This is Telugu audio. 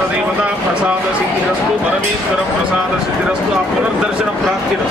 సర్వదేవతా ప్రసాద సిద్ధిరస్తు పరమేశ్వర ప్రసాద సిద్ధిరస్తు ఆ పునర్దర్శన ప్రాప్తిరస్తు